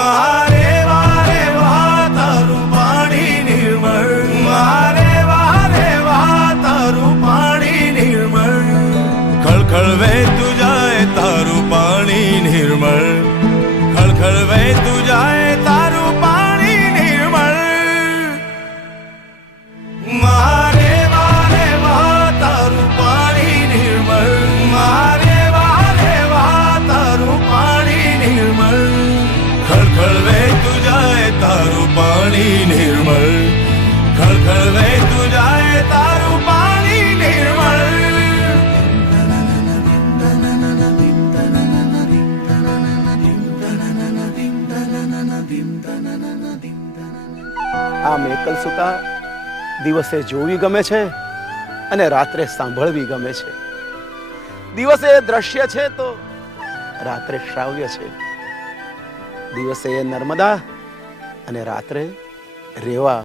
મારે વારે વાહ તારું પાણી નિર્મળ, મારે વારે વાહ તારું પાણી નિર્મળ, ખળખળ વહેતું જાય તારું પાણી નિર્મળ, ખળખળ વહેતું જાય તારું પાણી નિર્મળ. મારે વારે વાહ તારું પાણી નિર્મળ, મારે વારે વાહ તારું પાણી નિર્મળ, ખળખળ વહેતું જાય તારું પાણી નિર્મળ, ખળખળ વહેતું જાય તારું પાણી નિર્મળ. આમ એકલ સુતા દિવસે જોવી ગમે છે અને રાત્રે સાંભળવી ગમે છે. દિવસે એ દ્રશ્ય છે તો રાત્રે શ્રાવ્ય છે. દિવસે એ નર્મદા અને રાત્રે રેવા